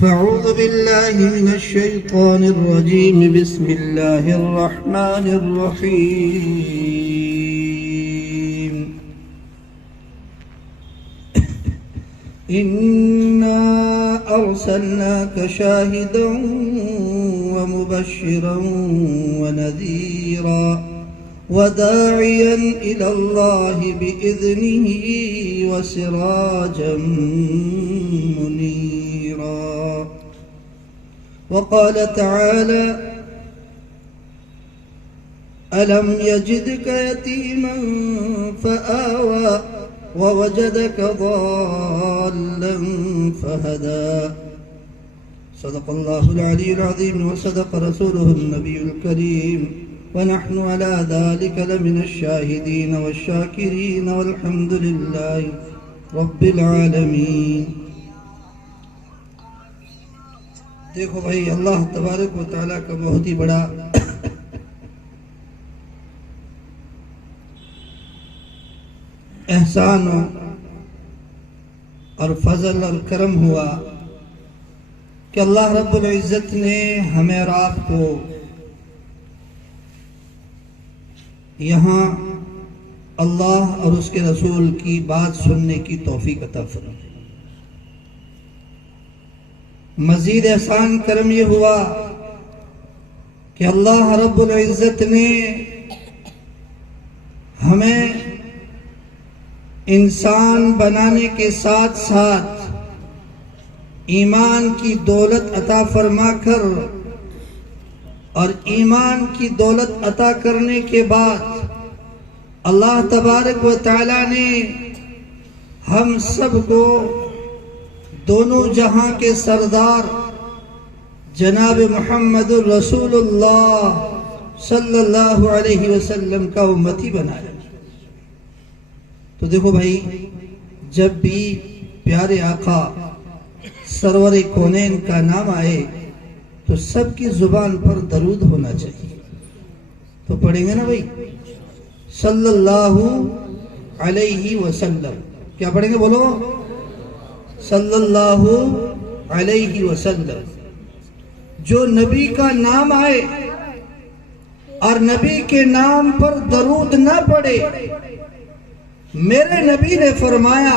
فأعوذ بالله من الشيطان الرجيم بسم الله الرحمن الرحيم إنا أرسلناك شاهدا ومبشرا ونذيرا وداعيا إلى الله بإذنه وسراجا منيرا وقال تعالى ألم يجدك يتيما فآوى ووجدك ضالا فهدى صدق الله العلي العظيم وصدق رسوله النبي الكريم ونحن على ذلك لمن الشاهدين والشاكرين والحمد لله رب العالمين. دیکھو بھائی، اللہ تبارک و تعالیٰ کا بہت ہی بڑا احسان اور فضل اور کرم ہوا کہ اللہ رب العزت نے ہمیں اور آپ کو یہاں اللہ اور اس کے رسول کی بات سننے کی توفیق عطا فرمائی. مزید احسان کرم یہ ہوا کہ اللہ رب العزت نے ہمیں انسان بنانے کے ساتھ ساتھ ایمان کی دولت عطا فرما کر اور ایمان کی دولت عطا کرنے کے بعد اللہ تبارک و تعالی نے ہم سب کو دونوں جہاں کے سردار جناب محمد الرسول اللہ صلی اللہ علیہ وسلم کا امتی بنایا. تو دیکھو بھائی، جب بھی پیارے آقا سرور کونین کا نام آئے تو سب کی زبان پر درود ہونا چاہیے. تو پڑھیں گے نا بھائی، صلی اللہ علیہ وسلم. کیا پڑھیں گے؟ بولو، صلی اللہ علیہ وسلم. جو نبی کا نام آئے اور نبی کے نام پر درود نہ پڑھے، میرے نبی نے فرمایا،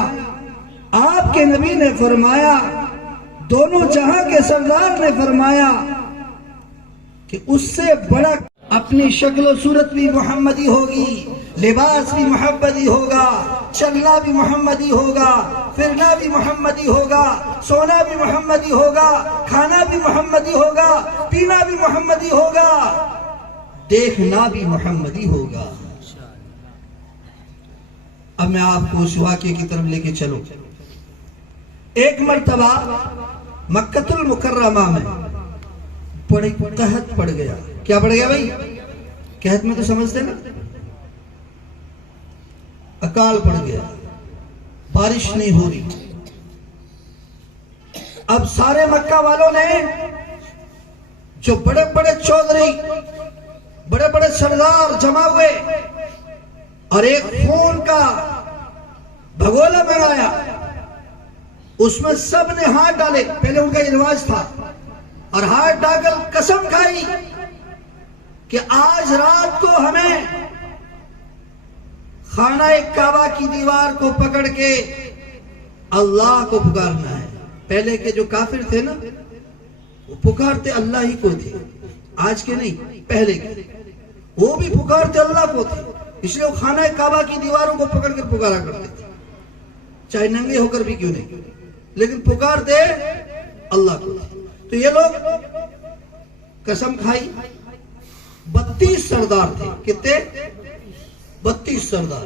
آپ کے نبی نے فرمایا، دونوں جہاں کے سردار نے فرمایا کہ اس سے بڑا اپنی شکل و صورت بھی محمدی ہوگی، لباس بھی محمدی ہوگا، چلنا بھی محمدی ہوگا، پھرنا بھی محمدی ہوگا، سونا بھی محمدی ہوگا، کھانا بھی محمدی ہوگا، پینا بھی محمدی ہوگا، دیکھنا بھی محمدی ہوگا. اب میں آپ کو اس واقعے کی طرف لے کے چلوں. ایک مرتبہ مکہ المکرمہ میں بڑے قحط پڑ گیا. کیا پڑ گیا بھائی؟ قحط میں تو سمجھتے نا، اکال پڑ گیا، بارش نہیں ہو رہی. اب سارے مکہ والوں نے، جو بڑے بڑے چودھری، بڑے بڑے سردار جمع ہوئے اور ایک خون کا بھگولا منگایا. اس میں سب نے ہاتھ ڈالے. پہلے ان کا یہ رواج تھا، اور ہاتھ ڈال کر قسم کھائی کہ آج رات کو ہمیں خانہ کعبہ کی دیوار کو پکڑ کے اللہ کو پکارنا ہے. پہلے کے جو کافر تھے نا، وہ پکارتے اللہ ہی کو تھے، آج کے نہیں، پہلے کے. وہ بھی پکارتے اللہ کو تھے، اس لیے وہ خانہ کعبہ کی دیواروں کو پکڑ کر پکارا کرتے تھے، چاہے ننگے ہو کر بھی کیوں نہیں، لیکن پکارتے اللہ کو. تو یہ لوگ قسم کھائی. 32 سردار تھے. کتنے؟ 32 سردار.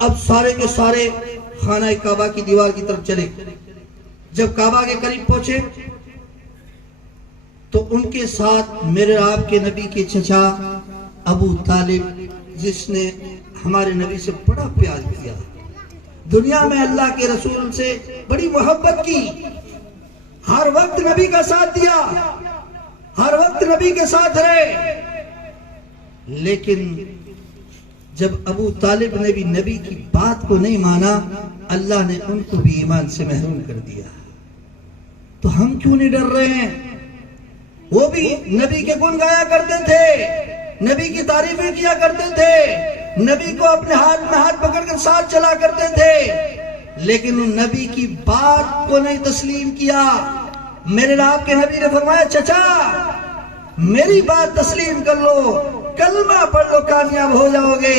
اب سارے کے سارے خانہ کعبہ کی دیوار کی طرف چلے. جب کعبہ کے قریب پہنچے تو ان کے ساتھ میرے آپ کے نبی کے چچا ابو طالب، جس نے ہمارے نبی سے بڑا پیار کیا، دنیا میں اللہ کے رسول سے بڑی محبت کی، ہر وقت نبی کا ساتھ دیا، ہر وقت نبی کے ساتھ رہے. لیکن جب ابو طالب نے بھی نبی کی بات کو نہیں مانا، اللہ نے ان کو بھی ایمان سے محروم کر دیا. تو ہم کیوں نہیں ڈر رہے ہیں؟ وہ بھی نبی کے گن گایا کرتے تھے، نبی کی تعریفیں کیا کرتے تھے، نبی کو اپنے ہاتھ میں ہاتھ پکڑ کر ساتھ چلا کرتے تھے، لیکن ان نبی کی بات کو نہیں تسلیم کیا۔ میرے آپ کے نبی نے فرمایا چچا میری بات تسلیم کر لو، کلمہ پڑھ لو، کامیاب ہو جاؤ گے،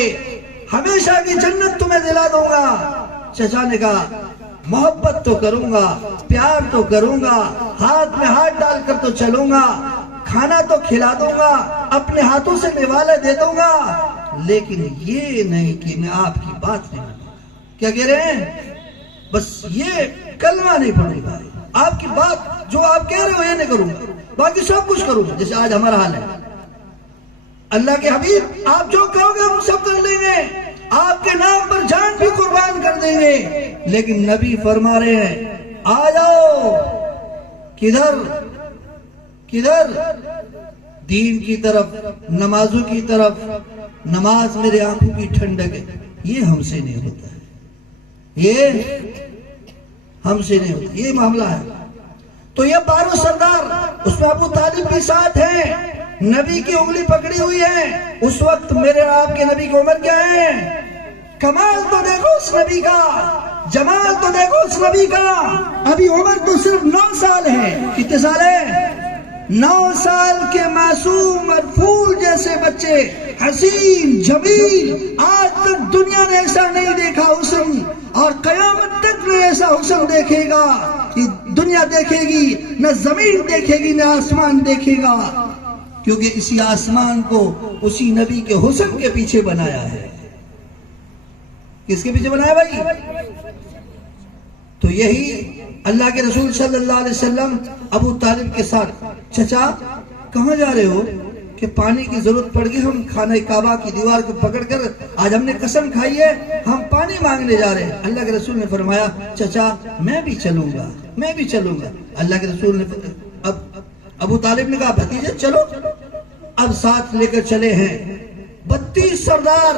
ہمیشہ کی جنت تمہیں دلا دوں گا۔ چچا نے کہا محبت تو کروں گا، پیار تو کروں گا، ہاتھ میں ہاتھ ڈال کر تو چلوں گا، کھانا تو کھلا دوں گا، اپنے ہاتھوں سے نوالے دے دوں گا، لیکن یہ نہیں کہ میں آپ کی بات نہیں مانوں گا۔ کیا کہہ رہے ہیں؟ بس یہ کلمہ نہیں پڑھوں گا، آپ کی بات جو آپ کہہ رہے ہو یہ نہیں کروں گا، باقی سب کچھ کروں گا۔ جیسے آج ہمارا حال ہے، اللہ کے حبیب آپ جو کہو گے ہم سب کر لیں گے، آپ کے نام پر جان بھی قربان کر دیں گے، لیکن نبی فرما رہے ہیں آ جاؤ، کدھر کدھر؟ دین کی طرف، نمازوں کی طرف۔ نماز میرے آنکھوں کی ٹھنڈک ہے، یہ ہم سے نہیں ہوتا ہے، یہ ہم سے نہیں ہوتا، یہ معاملہ ہے۔ تو یہ بارو سردار، اس میں ابو طالب بھی ساتھ ہیں، نبی کی انگلی پکڑی ہوئی ہے۔ اس وقت میرے آپ کے نبی کی عمر کیا ہے؟ کمال تو دیکھو اس نبی کا، جمال تو دیکھو اس نبی کا، ابھی عمر تو صرف 9 سال ہے۔ کتنے سال ہے؟ 9 سال کے معصوم اور پھول جیسے بچے، حسین جمیل، آج تک دنیا نے ایسا نہیں دیکھا حسن، اور قیامت تک نہ ایسا حسن دیکھے گا، دنیا دیکھے گی، نہ زمین دیکھے گی، نہ آسمان دیکھے گا، کیونکہ اسی آسمان کو اسی نبی کے حسن کے پیچھے بنایا ہے۔ کس کے پیچھے بنایا بھائی؟ تو یہی اللہ کے رسول صلی اللہ علیہ وسلم ابو طالب کے ساتھ، چچا کہاں جا رہے ہو؟ کہ پانی کی ضرورت پڑ گئی، ہم خانہ کعبہ کی دیوار کو پکڑ کر آج ہم نے قسم کھائی ہے، ہم پانی مانگنے جا رہے ہیں۔ اللہ کے رسول نے فرمایا چچا میں بھی چلوں گا، میں بھی چلوں گا۔ اللہ کے رسول نے ابو طالب نے کہا بھتیجے چلو، اب ساتھ لے کر چلے ہیں۔ 32 سردار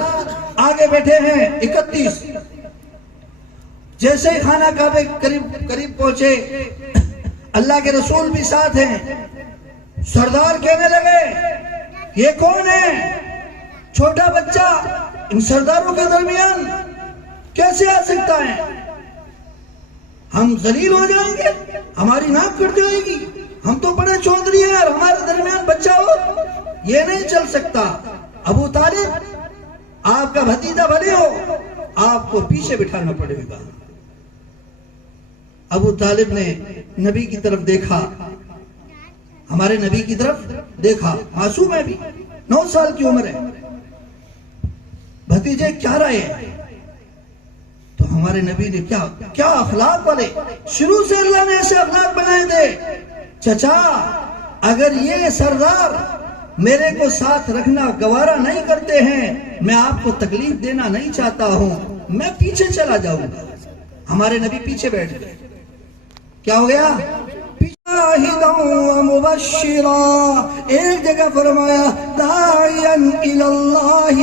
آگے بیٹھے ہیں، 31 جیسے خانہ کعبہ قریب پہنچے، اللہ کے رسول بھی ساتھ ہیں۔ سردار کہنے لگے یہ کون ہے؟ چھوٹا بچہ ان سرداروں کے درمیان کیسے آ سکتا ہے؟ ہم ذلیل ہو جائیں گے، ہماری ناک کٹ جائے گی، ہم تو بڑے چودھری ہیں اور ہمارے درمیان بچہ ہو، یہ نہیں چل سکتا۔ ابو طالب آپ کا بھتیجا بھلے ہو، آپ کو پیچھے بٹھانا پڑے گا۔ ابو طالب نے نبی کی طرف دیکھا، ہمارے نبی کی طرف دیکھا، معصوم ہے بھی، 9 سال کی عمر ہے، بھتیجے کیا رہے ہیں؟ تو ہمارے نبی نے کیا اخلاق والے، شروع سے اللہ نے ایسے اخلاق بنائے تھے۔ چچا اگر یہ سردار میرے کو ساتھ رکھنا گوارا نہیں کرتے ہیں، میں آپ کو تکلیف دینا نہیں چاہتا ہوں، میں پیچھے چلا جاؤں گا۔ ہمارے نبی پیچھے بیٹھ گئے۔ کیا ہو گیا؟ ایک جگہ فرمایا داعیا الی اللہ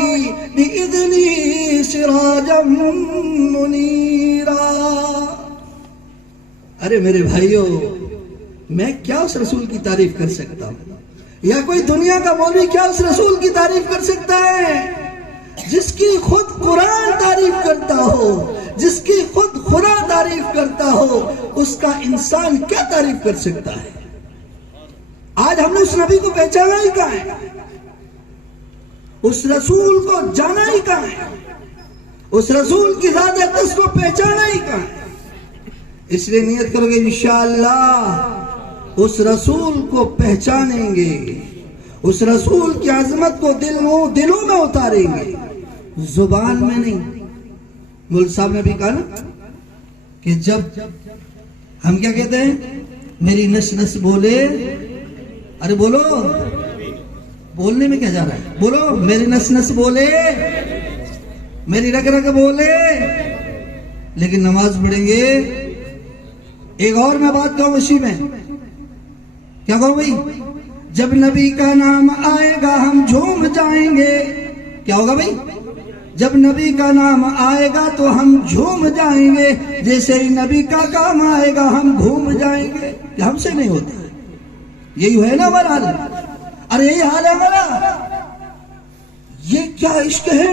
بإذنہ سراجا منیرا۔ ارے میرے بھائیو، میں کیا اس رسول کی تعریف کر سکتا ہوں، یا کوئی دنیا کا مولوی کیا اس رسول کی تعریف کر سکتا ہے؟ جس کی خود قرآن تعریف کرتا ہو، جس کی خود خدا تعریف کرتا ہو، اس کا انسان کیا تعریف کر سکتا ہے؟ آج ہم نے اس نبی کو پہچانا ہی کہاں ہے؟ اس رسول کو جانا ہی کہاں ہے؟ اس رسول کی ذات اقدس کو پہچانا ہی کہاں ہے؟ اس لیے نیت کرو گے انشاءاللہ اس رسول کو پہچانیں گے، اس رسول کی عظمت کو دلوں میں اتاریں گے، زبان میں نہیں۔ مول صاحب نے بھی کہا نا کہ جب ہم کیا کہتے ہیں، میری نس نس بولے، ارے بولو، بولنے میں کیا جا رہا ہے، بولو میری نس نس بولے، میری رگ رگ بولے، لیکن نماز پڑھیں گے۔ ایک اور میں بات کہوں اسی میں، کیا کہوں بھائی؟ جب نبی کا نام آئے گا ہم جھوم جائیں گے۔ کیا ہوگا بھائی؟ جب نبی کا نام آئے گا تو ہم جھوم جائیں گے، جیسے ہی نبی کا کام آئے گا ہم گھوم جائیں گے۔ کہ ہم سے نہیں ہوتا ہے. یہی ہے نا ہمارا حال. ارے یہی حال ہے ہمارا. یہ کیا عشق ہے؟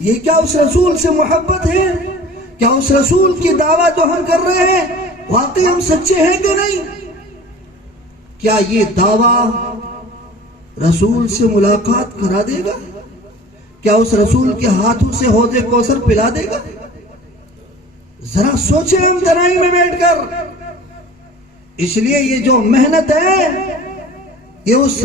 یہ کیا اس رسول سے محبت ہے؟ کیا اس رسول کی دعویٰ جو ہم کر رہے ہیں واقعی ہم سچے ہیں کہ نہیں؟ کیا یہ دعویٰ رسول سے ملاقات کرا دے گا؟ کیا اس رسول کے ہاتھوں سے حوض کوثر پلا دے گا؟ ذرا سوچیں ہم تنہائی میں بیٹھ کر. اس لیے یہ جو محنت ہے یہ اس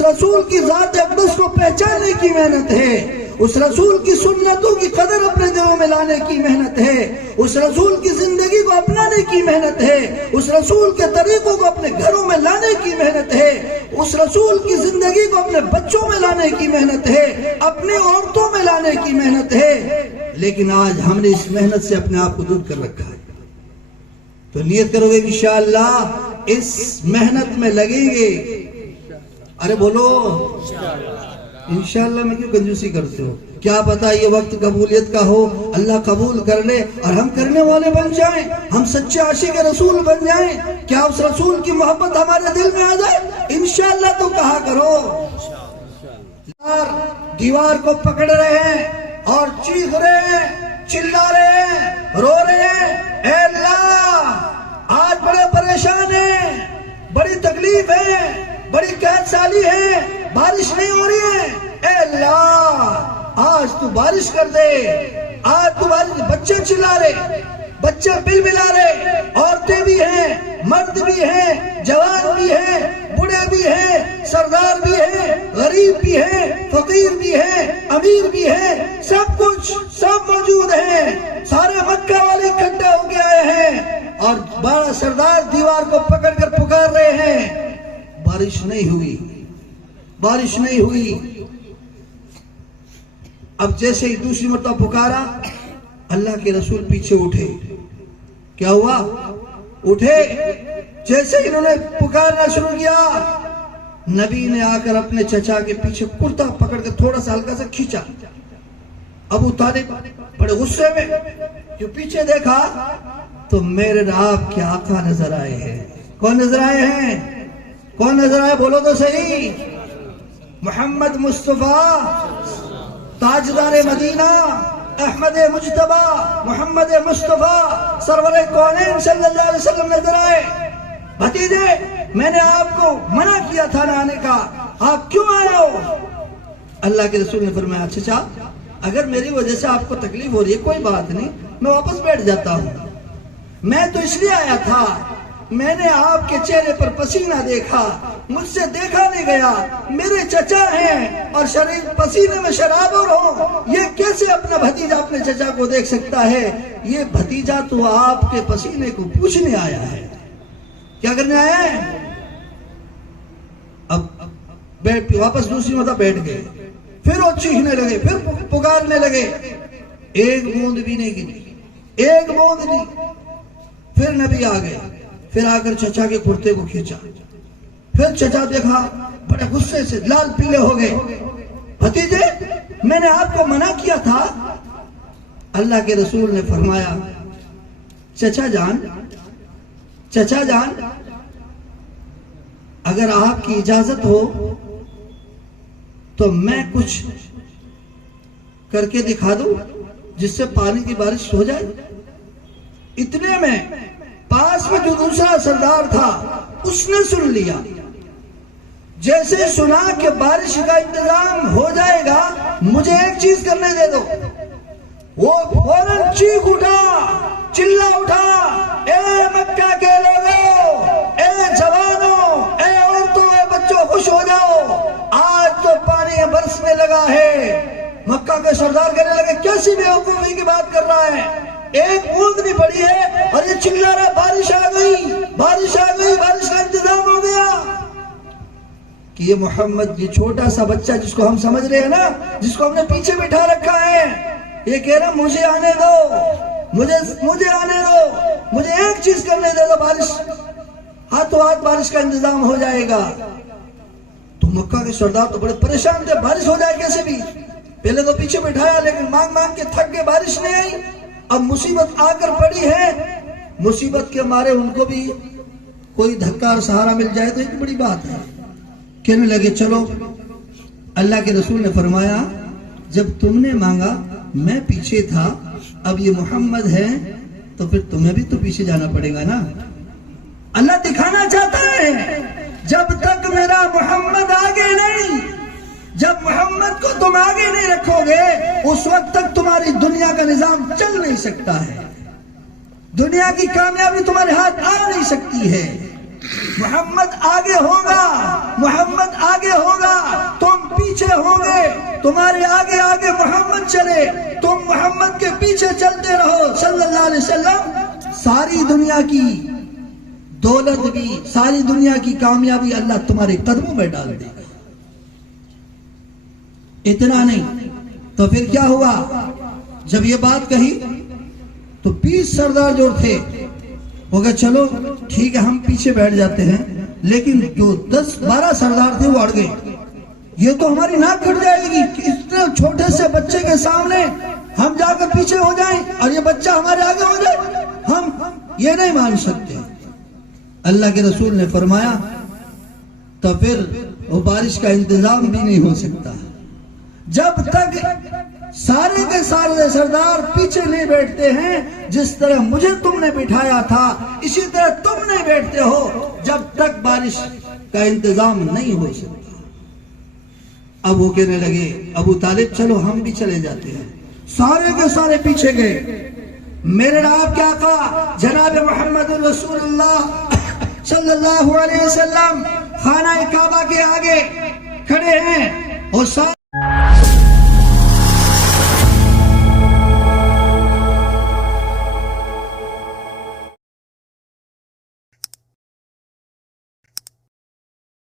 رسول کی ذات اقدس کو پہچاننے کی محنت ہے. اس رسول کی سنتوں کی قدر اپنے دلوں میں لانے کی محنت ہے. اس رسول کی زندگی کو اپنانے کی محنت ہے. اس رسول کے طریقوں کو اپنے گھروں میں لانے کی محنت ہے. اس رسول کی زندگی کو اپنے بچوں میں لانے کی محنت ہے. اپنی عورتوں میں لانے کی محنت ہے. لیکن آج ہم نے اس محنت سے اپنے آپ کو دور کر رکھا ہے. تو نیت کرو گے انشاءاللہ اس محنت میں لگیں گے. ارے بولو انشاءاللہ. میں کیوں کنجوسی کرتے ہو؟ کیا پتا یہ وقت قبولیت کا ہو, اللہ قبول کر لے اور ہم کرنے والے بن جائیں, ہم سچے عاشق رسول بن جائیں. کیا اس رسول کی محبت ہمارے دل میں آ جائے؟ انشاءاللہ تو کہا کرو. دیوار کو پکڑ رہے ہیں اور چیخ رہے ہیں, چلا رہے ہیں, رو رہے ہیں, اے اللہ آج بڑے پریشان ہیں, بڑی تکلیف ہے, بڑی قحط سالی ہے, بارش نہیں ہو رہی ہے. اے اللہ آج تو بارش کر دے. آج تو بارش. بچے چلا رہے, بچے بل بلا رہے, عورتیں بھی ہیں, مرد بھی ہیں, جوان بھی ہیں, بوڑھے بھی ہیں, سردار بھی ہیں, غریب بھی ہیں, فقیر بھی ہیں, امیر بھی ہیں, سب کچھ سب موجود ہیں. سارے مکہ والے اکٹھے ہو کے آئے ہیں اور بڑا سردار دیوار کو پکڑ کر پکار رہے ہیں. بارش نہیں ہوئی, بارش نہیں ہوئی. اب جیسے ہی دوسری مرتبہ پکارا, اللہ کے رسول پیچھے اٹھے. کیا ہوا؟ اٹھے. جیسے ہی انہوں نے پکارنا شروع کیا, نبی نے آ کر اپنے چچا کے پیچھے کرتا پکڑ کے تھوڑا سا ہلکا سا کھینچا. ابو طالب بڑے غصے میں جو پیچھے دیکھا تو میرے آپ کے آقا نظر آئے ہیں. کون نظر آئے ہیں؟ کون نظر آئے؟ بولو تو صحیح. محمد مصطفیٰ تاجدار مدینہ, احمد مجتبی, محمد مصطفیٰ سرور کونین صلی اللہ علیہ وسلم نظر آئے. بھتیجے میں نے آپ کو منع کیا تھا نہ آنے کا, آپ کیوں آئے ہو؟ اللہ کے رسول نے فرمایا چچا اگر میری وجہ سے آپ کو تکلیف ہو رہی ہے کوئی بات نہیں, میں واپس بیٹھ جاتا ہوں. میں تو اس لیے آیا تھا, میں نے آپ کے چہرے پر پسینہ دیکھا, مجھ سے دیکھا نہیں گیا. میرے چچا ہیں اور پسینے میں شراب اور ہو, یہ کیسے اپنا بھتیجا اپنے چچا کو دیکھ سکتا ہے؟ یہ بھتیجا تو آپ کے پسینے کو پوچھنے آیا ہے. کیا کرنے آیا ہے؟ اب واپس دوسری مرتبہ بیٹھ گئے. پھر وہ چیخنے لگے, پھر پکارنے لگے. ایک بوند بھی نہیں گری, ایک بوند نہیں. پھر نبی آ گئے, پھر آ کر چچا کے کرتے کو کھینچا. پھر چچا دیکھا بڑے غصے سے لال پیلے ہو گئے. بھتیجے میں نے آپ کو منع کیا تھا. اللہ کے رسول نے فرمایا چچا جان اگر آپ کی اجازت ہو تو میں کچھ کر کے دکھا دوں جس سے پانی کی بارش ہو جائے. اتنے میں پاس میں جو دوسرا سردار تھا اس نے سن لیا. جیسے سنا کہ بارش کا انتظام ہو جائے گا, مجھے ایک چیز کرنے دے دو. وہ فوراً چیخ اٹھا, چلا اٹھا, اے مکہ کے لوگوں, اے جوانوں, اے عورتوں, اے بچوں خوش ہو جاؤ, آج تو پانی برسنے لگا ہے. مکہ کے سردار کہنے لگے کیسی بے وقوفی کی بات کر رہا ہے, ایک بوند نہیں پڑی ہے اور یہ چلا رہا بارش آ گئی, بارش آ گئی, بارش کا انتظام ہو گیا. کہ یہ محمد, یہ چھوٹا سا بچہ جس کو ہم سمجھ رہے ہیں نا, جس کو ہم نے پیچھے بٹھا رکھا ہے, یہ کہہ رہا مجھے آنے دو, مجھے آنے دو, مجھے ایک چیز کرنے دے دو, بارش ہاتھوں ہاتھ بارش کا انتظام ہو جائے گا. تو مکہ کے سردار تو بڑے پریشان تھے, بارش ہو جائے کیسے بھی. پہلے تو پیچھے بٹھایا لیکن مانگ مانگ کے تھک گئے, بارش نہیں آئی. اب مصیبت آ کر پڑی ہے, مصیبت کے مارے ان کو بھی کوئی دھکا اور سہارا مل جائے تو ایک بڑی بات ہے. کہنے لگے چلو. اللہ کے رسول نے فرمایا جب تم نے مانگا میں پیچھے تھا, اب یہ محمد ہے تو پھر تمہیں بھی تو پیچھے جانا پڑے گا نا. اللہ دکھانا چاہتا ہے جب تک میرا محمد آگے نہیں, جب محمد کو تم آگے نہیں رکھو گے اس وقت تک تمہاری دنیا کا نظام چل نہیں سکتا ہے, دنیا کی کامیابی تمہارے ہاتھ آ نہیں سکتی ہے. محمد آگے ہوگا, محمد آگے ہوگا, تم پیچھے ہوں گے, تمہارے آگے آگے محمد چلے, تم محمد کے پیچھے چلتے رہو صلی اللہ علیہ وسلم. ساری دنیا کی دولت بھی, ساری دنیا کی کامیابی اللہ تمہارے قدموں میں ڈال دے گا. اتنا نہیں تو پھر کیا ہوا, جب یہ بات کہی تو 20 سردار جو تھے وہ کہا چلو ٹھیک ہے ہم پیچھے بیٹھ جاتے ہیں, لیکن جو 10-12 سردار تھے وہ اڑ گئے. یہ تو ہماری ناک کٹ جائے گی کہ اتنے چھوٹے سے بچے کے سامنے ہم جا کر پیچھے ہو جائیں اور یہ بچہ ہمارے آگے ہو جائے, ہم یہ نہیں مان سکتے. اللہ کے رسول نے فرمایا تو پھر وہ بارش کا انتظام بھی نہیں ہو سکتا جب تک سارے کے سارے سردار پیچھے نہیں بیٹھتے ہیں. جس طرح مجھے تم نے بٹھایا تھا اسی طرح تم نہیں بیٹھتے ہو جب تک بارش کا انتظام نہیں ہو سکتا. اب وہ کہنے لگے ابو طالب چلو ہم بھی چلے جاتے ہیں. سارے کے سارے پیچھے گئے. میرے آپ کے آقا جناب محمد رسول اللہ صلی اللہ علیہ وسلم خانہ کعبہ کے آگے کھڑے ہیں اور